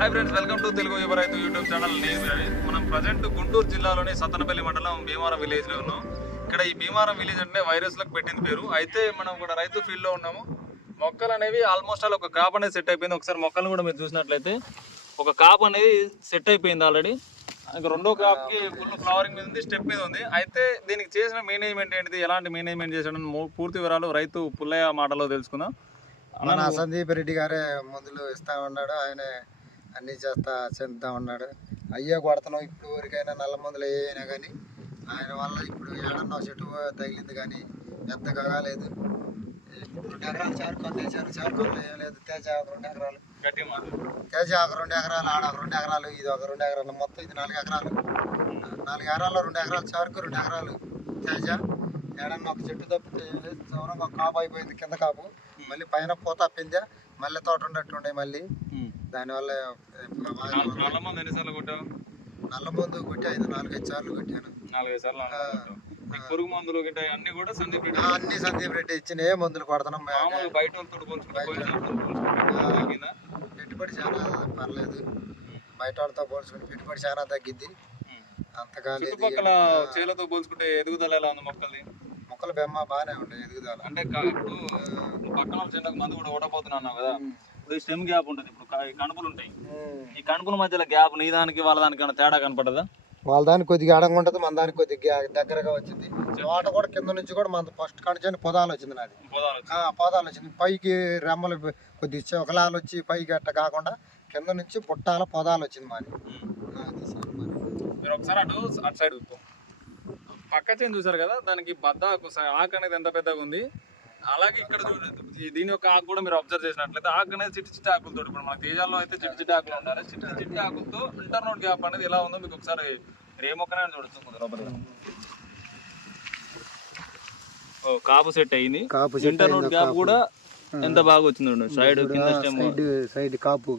Hi friends, welcome to Telugu యువ రైతు YouTube channel. నేను రవి. మనం ప్రజెంట్ గుంటూరు జిల్లాలోని సత్తనపల్లి మండలం భీమారం విలేజ్లో ఉన్నాం. ఇక్కడ ఈ భీమారం విలేజ్ అంటే వైరస్లకు పెట్టింది పేరు. అయితే మనం కూడా రైతు ఫీల్డ్లో ఉన్నాము. మొక్కలు అనేవి ఆల్మోస్ట్ ఆల్ ఒక కాప్ అనేది సెట్ అయిపోయింది. ఒకసారి మొక్కలను కూడా మీరు చూసినట్లయితే ఒక కాప్ అనేది సెట్ అయిపోయింది ఆల్రెడీ. ఇంకా రెండో కాప్కి ఫుల్ ఫ్లవరింగ్ మీద ఉంది, స్టెప్ మీద ఉంది. అయితే దీనికి చేసిన మేనేజ్మెంట్ ఏంటిది, ఎలాంటి మేనేజ్మెంట్ చేసాడని పూర్తి వివరాలు రైతు పుల్లయ్య మాటలో తెలుసుకుందాం. మన సందీప్ రెడ్డి గారే మందులు ఇస్తా ఉన్నాడు, ఆయన అన్నీ చేస్తా చెందుతా ఉన్నాడు. అయ్యే కొడతాం ఇప్పుడు ఊరికైనా నల్ల మందులు అయినా కానీ ఆయన వల్ల ఇప్పుడు ఏడన్నా చెట్టు తగిలింది కానీ పెద్దగా కాలేదు. 2 ఎకరాలు చేరుకొని వేయలేదు. తేజ 2 ఎకరాలు, తేజ ఒక 2 ఎకరాలు, ఆడ 2 ఎకరాలు, ఇది ఒక 2 ఎకరాలు, మొత్తం ఇది 4 ఎకరాలు. 4 ఎకరాల్లో 2 ఎకరాలు చేరుకు, 2 ఎకరాలు తేజ. ఏడన్నా ఒక చెట్టు తప్పితే దూరంగా ఒక కాపు అయిపోయింది, కింద కాపు. మళ్ళీ పైన పూత పింజ మళ్ళీ తోట ఉండేట్టుండే. మళ్ళీ దానివల్ల నల్ల మందు కొట్టి 4-5 సార్లు కొట్టాను. 4-5 సార్లు పురుగు మందులు అన్ని కూడా అన్ని సందీప్ రెడ్డి ఇచ్చిన మందులు కొడతాం. బయట పెట్టుబడి చాలా పర్లేదు, బయట వాళ్ళతో పోల్చుకుంటే పెట్టుబడి చాలా తగ్గిద్ది. అంతగా చుట్టుపక్కల చేలతో పోల్చుకుంటే ఎదుగుదల ఎలా ఉంది మొక్కలది? మొక్కలు బెమ్మ బాగానే ఉంటాయి ఎదుగుదల. అంటే ఇప్పుడు పక్కన చిన్న మందు కూడా ఓడపోతున్నాను కదా, ఇప్పుడు స్టెమ్ గ్యాప్ ఉంటుంది, ఇప్పుడు కణుపులు ఉంటాయి. ఈ కణుపుల మధ్యలో గ్యాప్ నీ దానికి వాళ్ళ దానికి తేడా కనపడదా? వాళ్ళ దానికి కొద్దిగా అడంగా ఉంటుంది, మన దానికి కొద్దిగా దగ్గరగా వచ్చింది. తోట కూడా కింద నుంచి కూడా మన ఫస్ట్ కణించని పొదాలు వచ్చింది. నాది పొదాలు వచ్చింది. పైకి రెమ్మలు కొద్దిగా చొకలాలు వచ్చి పైకి అట్ట కాకుండా కింద నుంచి పుట్టాల పొదాలు వచ్చింది మాది. మీరు ఒకసారి అటు సైడ్ పక్క చేను చూసారు కదా, దానికి బద్ద ఆకు అనేది ఎంత పెద్దగా ఉంది. అలాగే ఇక్కడ చూడండి, దీని యొక్క ఆకు కూడా మీరు అబ్జర్వ్ చేసినట్లయితే ఆకు అనేది చిట్టి ఆకులతో, ఇప్పుడు మన తేజాల్లో అయితే చిట్టి ఆకులు ఉంటారు. చిట్టి ఆకులతో ఇంటర్నోట్ గ్యాప్ అనేది ఎలా ఉందో మీకు ఒకసారి ఏ మొక్కనైనా చూడొచ్చు. లోపల కాపు సెట్ అయింది, ఇంటర్నోట్ గ్యాప్ కూడా ఎంత బాగా వచ్చింది. సైడ్ కాపు.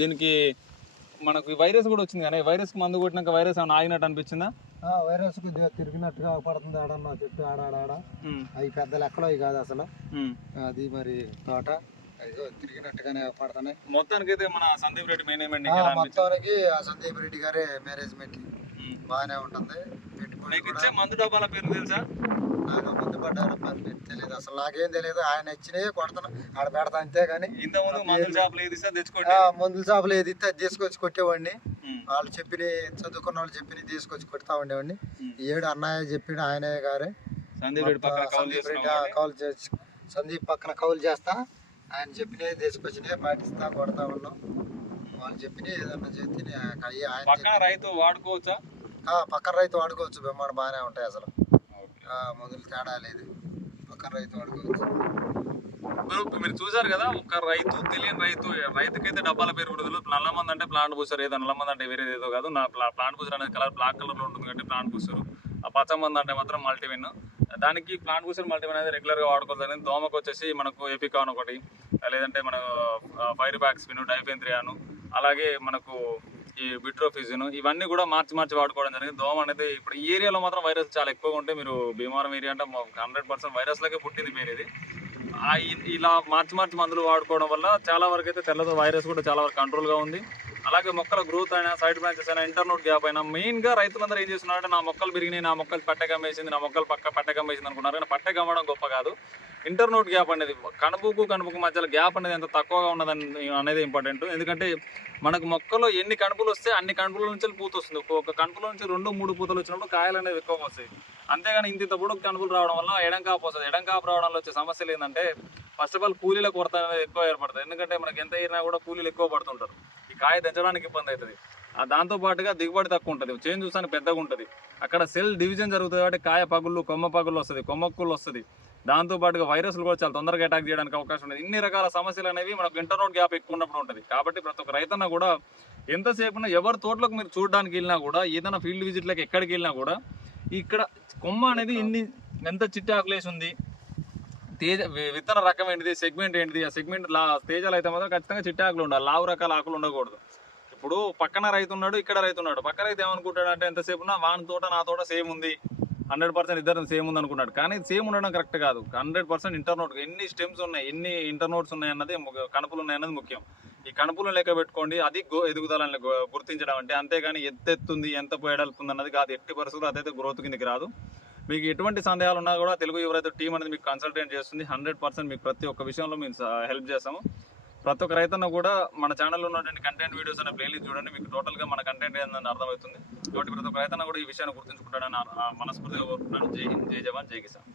దీనికి మనకు వైరస్ కూడా వచ్చింది, కానీ వైరస్ కి మందు కొట్టినాక వైరస్ ఏమైనా ఆగినట్టు అనిపించిందా? వైరస్ కొద్దిగా తిరిగినట్టుగా పడుతుంది. ఆడన్నా చెట్టు ఆడ అవి పెద్ద లెక్కలో అవి కాదు అసలు. అది మరి తోట తిరిగినట్టుగానే పడుతున్నాయి. మొత్తానికి అయితే మన సందీప్ రెడ్డి మేనేజ్మెంట్, మొత్తానికి ఆ సందీప్ రెడ్డి గారే మేనేజ్మెంట్ బాగానే ఉంటుంది. ఇచ్చే మందు డబ్బాల పేరు తెలుసా? నాకు మందు పడ్డారు తెలియదు, అసలు నాకేం తెలియదు. ఆయన ఇచ్చినవి కొడతాను, ఆడ పెడతా అంతే. కానీ ఇంతకుముందు మందుల షాపులు ఏది ఇస్తే అది తీసుకొచ్చి కొట్టేవాడిని. వాళ్ళు చెప్పిన చదువుకున్న వాళ్ళు చెప్పిన తీసుకొచ్చి కొడతా ఉండేవాడిని. ఏడు అన్నయ్య చెప్పిన ఆయనే గారే సందీప్ పక్కన కౌలు చేస్తా, ఆయన చెప్పినవి తీసుకొచ్చినవి పాటిస్తా కొడతా ఉన్నాం. వాళ్ళు చెప్పిన ఏదన్నా చేతి రైతు వాడుకోవచ్చా? పక్కన రైతు వాడుకోవచ్చు. బెమ్మాడు బాగానే ఉంటాయి అసలు, మందులు తేడా లేదు. పక్కన రైతు వాడుకోవచ్చు. మీరు చూసారు కదా, ఒక రైతు తెలియని రైతుకైతే డబ్బాల పేరు కూడా తెలియదు. నల్ల మంది అంటే ప్లాంట్ పూసారు, ఏదో నల్ల మంది అంటే వేరేది ఏదో కాదు. నా ప్లాంట్ పూసర్ అనేది కలర్ బ్లాక్ కలర్ లో ఉంటుంది కాబట్టి ప్లాంట్ పూసారు. ఆ పచ్చ మంది అంటే మాత్రం మల్టీవిన్. దానికి ప్లాంట్ పూసర్ మల్టీవిన్ అనేది రెగ్యులర్ గా వాడుకోవాలి. దోమకు వచ్చేసి మనకు ఎపికాన్ ఒకటి, లేదంటే మనకు ఫైర్ బ్యాక్స్పిన్, డైఫెన్థ్రియాను, అలాగే మనకు ఈ బిట్రోఫిజిన్, ఇవన్నీ కూడా మార్చి వాడుకోవడం జరిగింది. దోమ అనేది ఇప్పుడు ఈ ఏరియాలో మాత్రం వైరస్ చాలా ఎక్కువగా ఉంటాయి. మీరు భీమారం ఏరియా అంటే 100% వైరస్ లకే పుట్టింది పేరు ఇది. ఇలా మార్చి మందులు వాడుకోవడం వల్ల చాలా వరకు అయితే తెల్లదో వైరస్ కూడా చాలా వరకు కంట్రోల్గా ఉంది. అలాగే మొక్కల గ్రోత్ అయినా, సైడ్ బ్రాంచెస్ అయినా, ఇంటర్నోట్ గ్యాప్ అయినా, మెయిన్గా రైతులందరూ ఏం చేస్తున్నారంటే నా మొక్కలు పెరిగినాయి, నా మొక్కలు పట్టెకమ్మేసింది, నా మొక్కలు పట్టెకమ్మేసింది అనుకున్నారు. కానీ పట్టెకమ్మడం గొప్ప కాదు. ఇంటర్నోట్ గ్యాప్ అనేది కణుపుకు మధ్యలో గ్యాప్ అనేది ఎంత తక్కువగా ఉన్నదని అనేది ఇంపార్టెంట్. ఎందుకంటే మనకు మొక్కలో ఎన్ని కణుపులు వస్తే అన్ని కణుపుల నుంచి పూత వస్తుంది. ఒక కణుపుల నుంచి 2-3 పూతలు వచ్చినప్పుడు కాయలు అనేది ఎక్కువగా వస్తాయి. అంతేగాని ఇంత పొడుగు కణుపులు రావడం వల్ల ఎడంకాపు వస్తుంది. ఎడంకాపు రావడంలో వచ్చే సమస్యలు ఏంటంటే ఫస్ట్ ఆఫ్ ఆల్ కూలీల కొరత అనేది ఎక్కువ ఏర్పడుతుంది. ఎందుకంటే మనకి ఎంత అయినా కూడా కూలీలు ఎక్కువ పడుతుంటారు. ఈ కాయ తెచ్చడానికి ఇబ్బంది అవుతుంది. దాంతో పాటుగా దిగుబడి తక్కువ ఉంటుంది. చేంజ్ చూసానికి పెద్దగా ఉంటుంది. అక్కడ సెల్ డివిజన్ జరుగుతుంది కాబట్టి కాయ పగుళ్ళు, కొమ్మ పగుళ్ళు వస్తుంది, కొమ్మక్కులు వస్తుంది. దాంతో పాటుగా వైరస్లు కూడా చాలా తొందరగా అటాక్ చేయడానికి అవకాశం ఉంటుంది. ఇన్ని రకాల సమస్యలు అనేవి మనకు ఇంటర్నోట్ గ్యాప్ ఎక్కువ ఉన్నప్పుడు ఉంటుంది. కాబట్టి ప్రతి ఒక్క రైతన్న కూడా ఎంతసేపు ఎవరి తోటలకు మీరు చూడడానికి వెళ్ళినా కూడా, ఏదైనా ఫీల్డ్ విజిట్లకు ఎక్కడికి వెళ్ళినా కూడా ఇక్కడ కొమ్మ అనేది ఎంత చిట్టి ఆకులేసి ఉంది, విత్తన రకం ఏంటిది, సెగ్మెంట్ ఏంటిది, ఆ సెగ్మెంట్ తేజాలు అయితే మాత్రం ఖచ్చితంగా చిట్టి ఆకులు ఉండాలి, లావు రకాల ఆకులు ఉండకూడదు. ఇప్పుడు పక్కన రైతు ఉన్నాడు, ఇక్కడ రైతు ఉన్నాడు. పక్క రైతు ఏమనుకుంటాడు అంటే ఎంతసేపు వాని తోట నా తోట సేమ్ ఉంది, 100% ఇద్దరు సేమ్ ఉంది అనుకున్నాడు. కానీ సేమ్ ఉండడం కరెక్ట్ కాదు. 100% ఇంటర్నోట్, ఎన్ని స్టెమ్స్ ఉన్నాయి, ఎన్ని ఇంటర్నోట్స్ ఉన్నాయి అన్నది, కణుపులు ఉన్నాయి అన్నది ముఖ్యం. ఈ కణుపులను లెక్క పెట్టుకోండి, అది ఎదుగుదలని గుర్తించడం అంటే. అంతేగాని ఎత్తెత్తుంది ఎంత పోయడలుతుంది అన్నది కాదు. ఎట్టి పరిస్థితులు అదైతే గ్రోత్ కిందకి రాదు. మీకు ఎటువంటి సందేహాలు ఉన్నా కూడా తెలుగు యువ రైతు టీం అనేది మీకు కన్సల్టేట్ చేస్తుంది. 100% మీకు ప్రతి ఒక్క విషయంలో మేము హెల్ప్ చేస్తాము. ప్రతి ఒక్క రైతన్న కూడా మన ఛానల్లో ఉన్నటువంటి కంటెంట్ వీడియోస్ అనే ప్లేలిస్ట్ చూడండి, మీకు టోటల్గా మన కంటెంట్ ఏందని అర్థమవుతుంది. కాబట్టి ప్రతి ఒక్క రైతన్న కూడా ఈ విషయాన్ని గుర్తుంచుకుంటాడని మనస్ఫూర్తిగా కోరుకుంటున్నాను. జై హింద్, జై జవాన్, జై కిసాన్.